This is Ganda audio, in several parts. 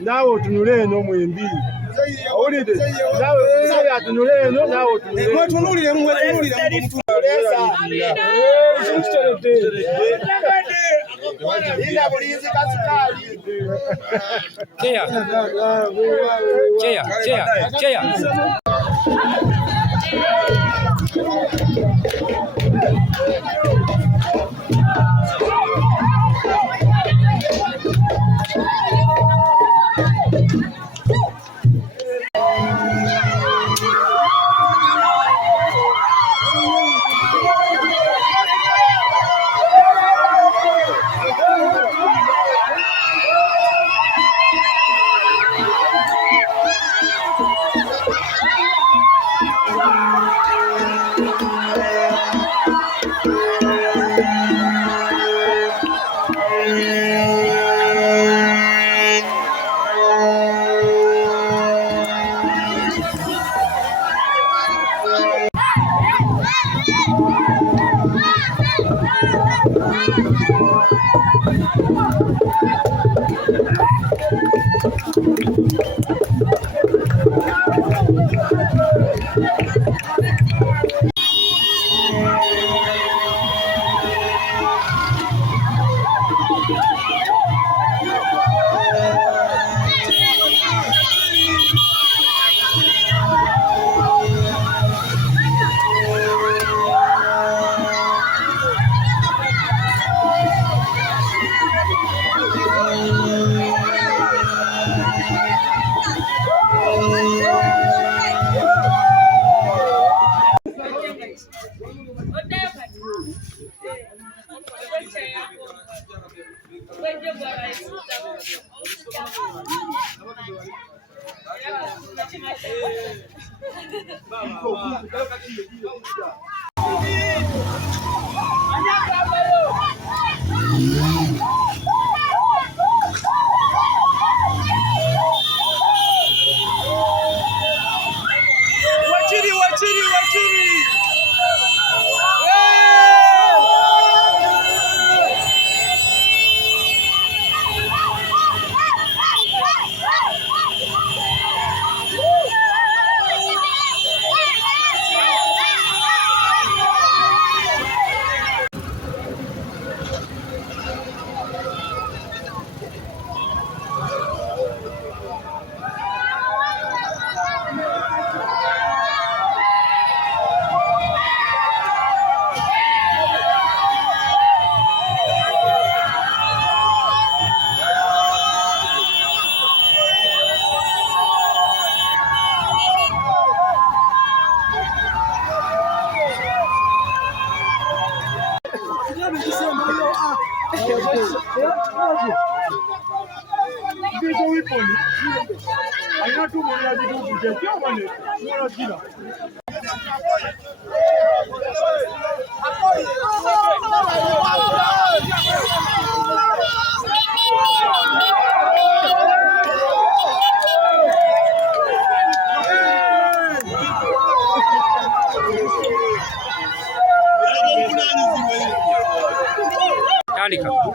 Nawe tunuleno mwembi awulide nawe atunuleno nawe tunulire ila bulizi kasukali cheya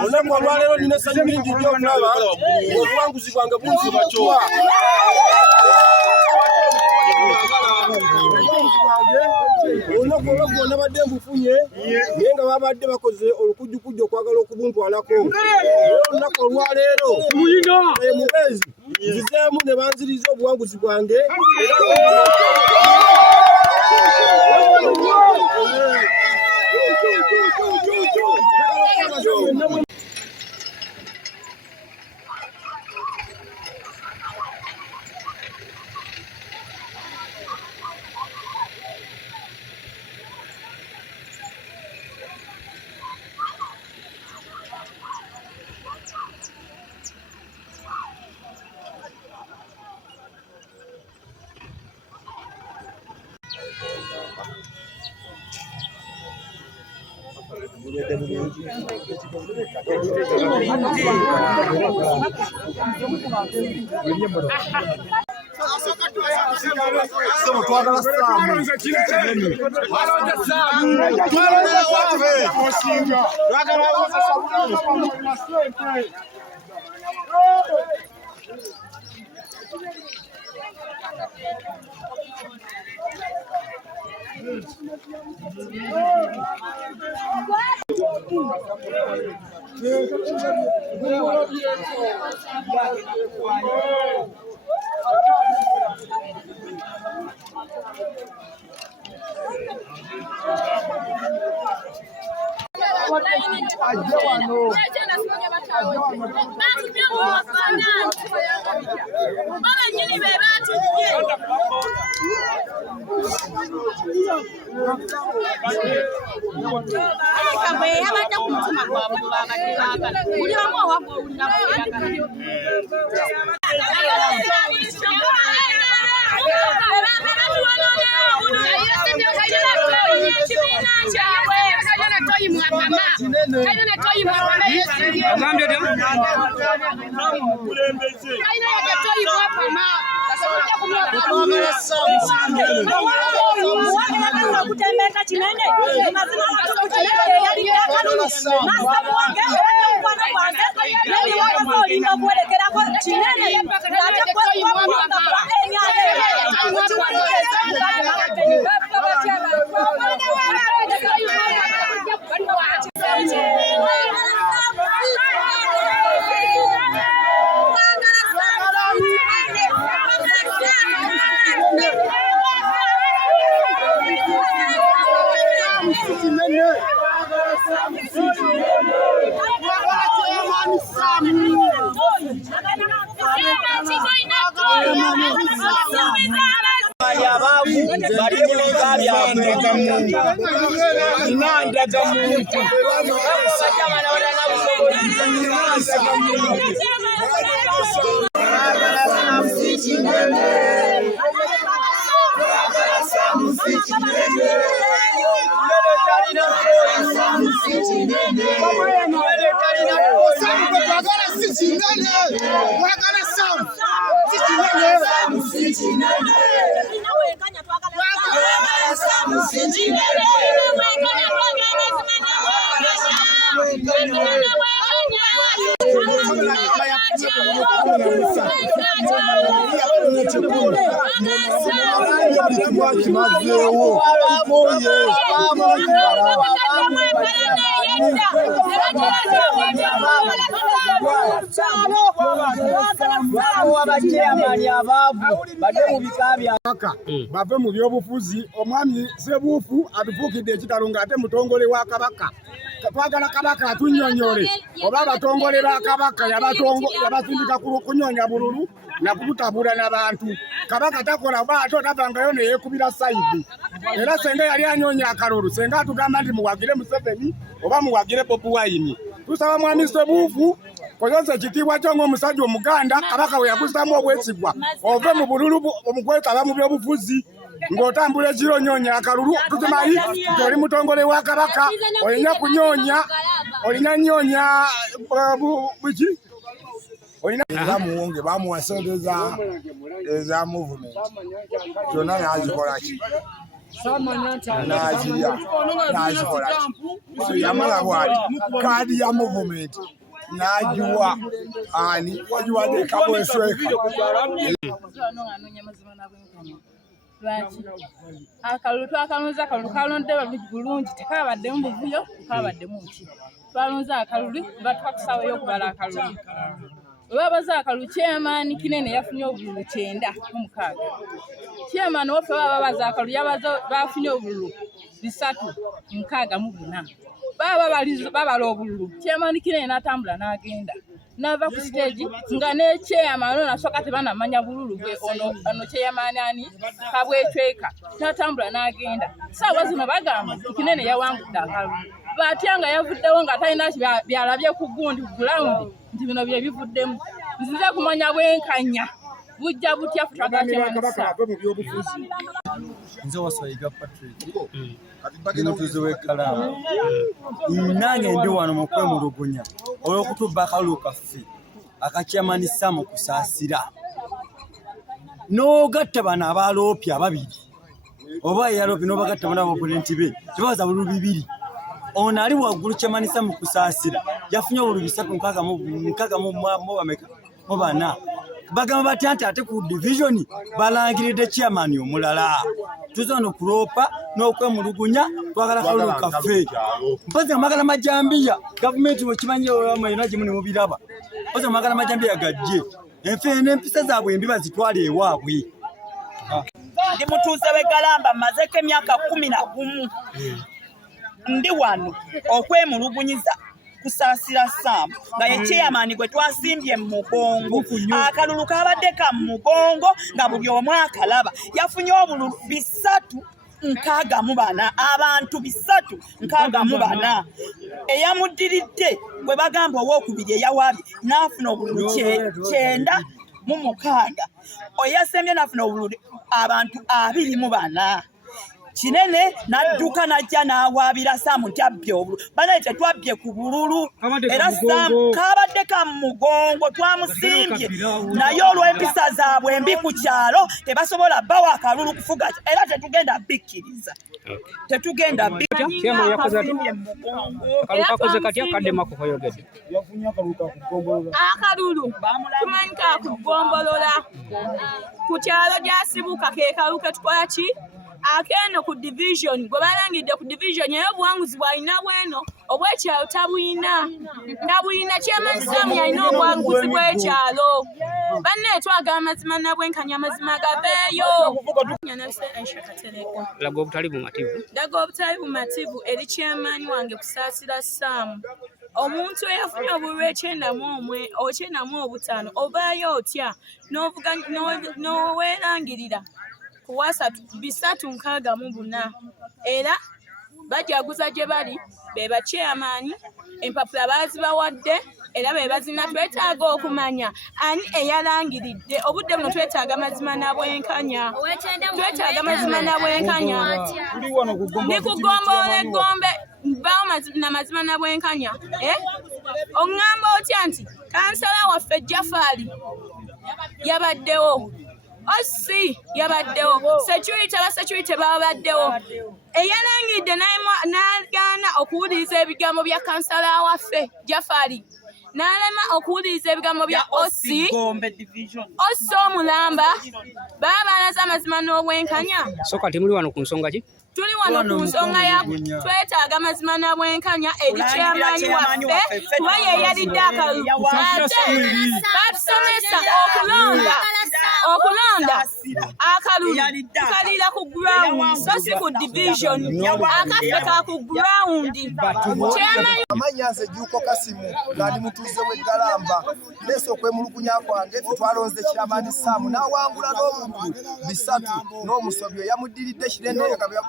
Olunaku olwaleero nina essanyu lingi nnyo okulaba obuwanguzi bwange bunzibwa kyowa. Olunaku olwo gwonna badde mbufunye naye nga babadde bakoze olukujjukujju okwagala okubuntwalako. Olunaku olwaleero mubezi nzizeemu ne banziriza obuwanguzi bwange. bave mu byobufuzi omwami Ssebuufu atufuukidde ekitalo ng'ate mutongole wa Kabaka. Twagala Kabaka atunyonyole oba abatongole ba Kabaka yabasindika kunyonya bululu na kubutabula n'abantu. Kabaka takola bw'ate otavangayo ne yeekubira sayidi. Era senga yali anyonya akalulu senga atugamba nti muwagire Museveni oba muwagire Bobi Wine. Tusaba mwami Ssebuufu kozesa ekitiibwa kyo ng'omusajja Omuganda Kabaka we yagusamu obwesigwa ove mu bululu omukwetaba mu byobufuzi ng'otambula ekiro nyonya akalulu. Tukimanyi nti oli mutongole wa Kabaka olina kunyonya olina nyonya buki olina bamuwonge bamuwa sente eza movement kyonna n'azikola ki n'azikola ki yamala bw'ati kaadi ya movement n'agiwa ani wagiwadde Kabwesweka. Akalulu twakalunza akalulu kalonde bulungi tekabadde mu buvuyo kabadde mu ki twalunza akalulu batwakusaweyo okubala akalulu babaza akalulu chairman kinene yafunye obululu 9 chairman wofe babaza akalulu yabaza bafunye obululu 364 babala obululu chairman kinene natambula n'agenda nava ku stage nga ne chairman nasooka tebanamanya bululu bwe ono chairman ani Kabwesweka natambula n'agenda. Saawa zino bagamba kinene yawangudde akalulu batyanga yavuddewo nga talina byalabye ku gundi ku ground nti bino bye bivuddemu. Nzize kumanya bwenkanya bujja butya kutwagala kyamanyisa. Nze Waswayiga Patrick mutuuze w'Ekkalamba nange ndi wano mu kwemulugunya olw'okutubba akalulu kaffe akakyamanyisa mu kusaasira n'ogatta bano abaloopye ababiri oba eyaloopye n'obagatta bano abopulenti be tebabaza bululu 2 ono ali waggulu kyamanyisa mu kusaasira yafunye obululu 364 bagamba batya nti ate ku division balangiridde chairman omulala tuza no kuloopa n'okwemulugunya twagala kalulu kaffe mpaze amagala majambiya gavumenti wekimanyi amayina gye muni mubiraba mpaze amagala majambiya gajje enfe n'empisa zaabwe embi bazitwala ewaabwe. Ndi mutuuze w'Ekkalamba mazeko emyaka 11 ndi wano okwemulugunyiza kusaasira Sam nga ye chairman gwe twasimbye mu mugongo akalulu kabadde ka mugongo nga buli omu akalaba yafunye obululu 364 abantu 364 eyamuddiridde bwe bagamba ow'okubiri eyawaabye n'afuna obululu 906 oyasembye n'afuna obululu abantu 24 kinene nadduka najja n'awaabira Sam nti abbye obululu banaye tetwabbye ku bululu era Sam kabadde ka mugongo twamusimbye naye olw'empisa zaabwe embi ku kyalo tebasobola bawa akalulu kufuga era tetugenda bikkiriza tetugenda akalulu tumanyi ka kugombolola ku kyalo gyasibuka ke kalulu ke tukola ki akeno ku division gwe balangidde ku division yayo obuwanguzi bwalina bweno obw'ekyalo tabuyina chairman Sam yalina obuwanguzi bw'ekyalo banne twagala amazima nabwenkanya amazima gabeeyo laga obutali bumativu eri chairman wange kusaasira Sam omuntu eyafunye obululu 995 obaayo otya n'oweerangirira kuwasa 364 era bajaguza gye bali beba chairman empapula bazibawadde era bebazina twetaaga okumanya ani eyalangiridde obudde buno twetaaga mazima nabwenkanya ndi kugombolola eggombe bawo na mazima nabwenkanya oŋŋamba otya nti kansala waffe Jafali yabaddewo Osi yabaddewo security babaddewo eyalangidde n'agaana okuwuliriza ebigambo bya kansala waffe Jafali n'alema okuwuliriza ebigambo bya Osi omulamba baabalaza amazima n'obwenkanya so kati muli wano ku nsonga ki tuli wano ku nsonga ya twetaaga amazima n'obwenkanya eri chairman waffe kuba ye yalidde akalulu batusomesa okulonda akalulu tukalira ku ground so si ku division akaffe ka ku ground amanya nze Jjuuko Kasimu ng'andi mutuuze w'Ekkalamba leese okwemulugunya kwange twalonze chairman Sam n'awangula n'obululu 3 n'omusobyo yamuddiridde Kirene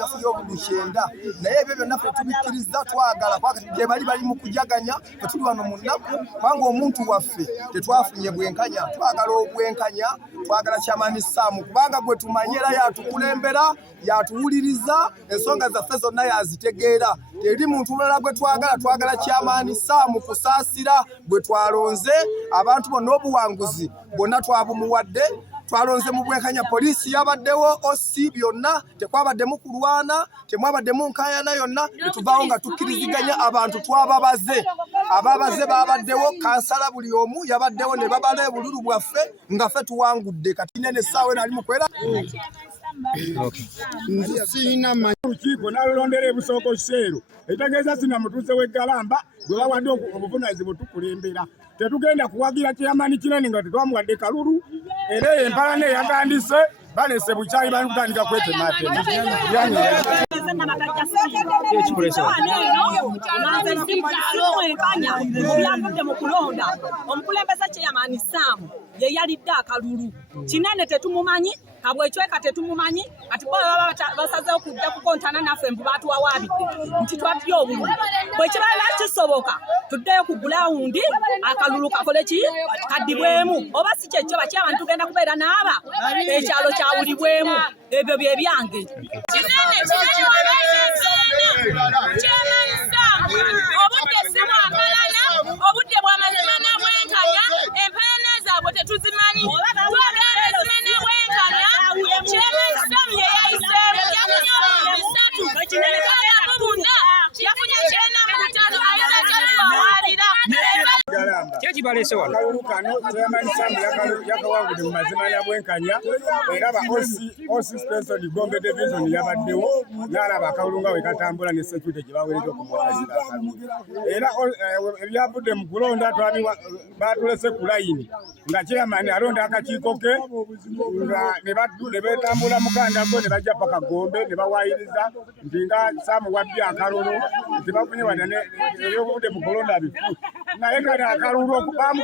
yafunye obululu 9 naye ebyo byonna ffe tubikkiriza twagala gye bali mu kujaganya tetuli wano mu nnaku kubanga omuntu waffe tetwafunye bwenkanya twagala obwenkanya twagala chairman Sam kubanga gwe tumanyera yatukulembera yatuwuliriza ensonga zaffe zonna yazitegeera teri muntu mulala gwe twagala chairman Sam kusaasira gwe twalonze abantu bonna obuwanguzi bonna twabumuwadde twalonze mu bwenkanya polisi yabaddewo osi byonna tekwabaddemu kulwana temwabaddemu nkayana yonna netuvaawo nga tukkiriziganya abantu twababaze ababaze babaddewo kansala buli omu yabaddewo ne babala ebululu bwaffe nga ffe tuwangudde kati nene essaawa nali mukwera Sina malukiiko n'alulondera ebusooka kiseero ekitegeeza sina mutuuze w'Ekkalamba gwe bawadde obuvunaanyizibwa tukulembera tetugenda kuwagira chairman Kinene nga tetwamuwadde kalulu era empalana eyatandise balese bukyayi bali kutandika kwetematema omukulembeze chairman Sam ye yalidde akalulu Kinene tetumumanyi Kabwechweka tetumumanyi ati baba basazeho kujja kukontana naffe mbu batuwawaabidde nti twatya obululu bwe kibala kisoboka tuddeyo ku gulawundi akalulu kakole ki kaddibwemu oba si kyekyo baki abantu tugenda kubeera n'aba ekyalo kyawulibwemu ebyo bye byange obudde si bwakalala obudde bw'amazima n'abwenkanya empalana zaabwe tetuzimanyi twagala zime n'abwenkanya Chairman Sam ye yayiseemu yafunye mubuna yafunye kyena mu butalo ayina kyatuwawaabira Kyekibaleese wano akalulu kano Chairman Sam yakawangudde mu mazima n'abwenkanya era ba OC Spencer Gombe Division yabaddewo n'alaba akalulu nga bwe katambula ne security gye baweereza okumwatazira akalulu era ebyavudde mu kulonda batulese ku layini nga chairman alonda akakiiko ke nga ne beetambula mukandako ne bajja paka Gombe ne bawaayiriza nti nga Sam wabbye akalulu nti bafunye wadde ebyobudde mu kulonda bifu naye kati akalulu okubamu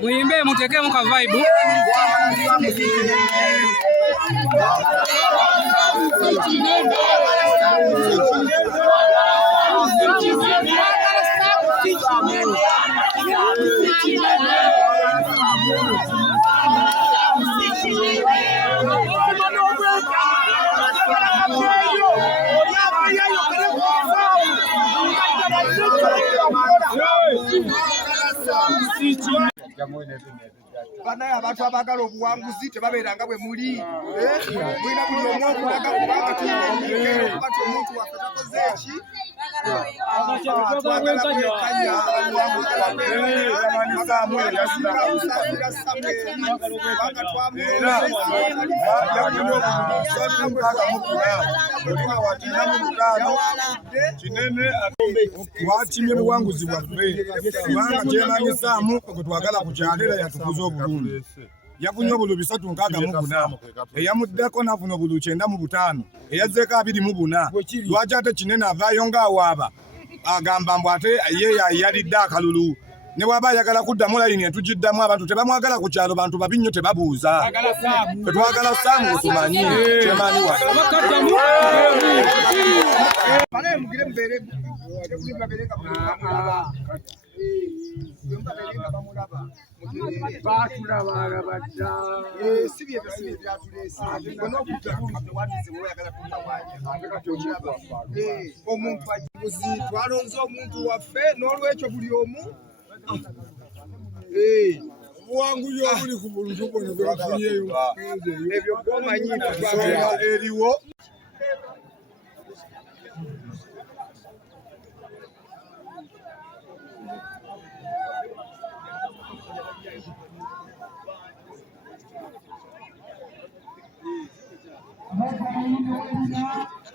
muyimbe muteekemu ka vibe banaye abantu abagala obuwanguzi tebabeeranga bwe muli mulina buli omu okulaga kubanga tulibati omuntu waffe takoze eki twagala bwekanya obuwanguziamusasira Samweri kubanga twakimye buwanguzi bwaffe kubanga Chairman Sam gwe twagala kukyalo era yatukuza obulungi yafunye obulu 364 eyamuddeko nafuna obulu 95 eyazzeeko 24 lwaki ate kinene avaayo ng'awaaba agamba mbu ate ye yayalidde akalulu ne bw'aba ayagala kuddamu layini etugiddamu abantu tebamwagala ku kyalo bantu babi nnyo tebabuuza tetwagala Sam otumanyi kyemaani wa omuntu agibuzi twalonze omuntu waffe n'olwekyo buli omu obuwanguzi obuli ku buntu bwonna bwebafunyeyo ebyo bwomanyi ensonga eriwo Thank you.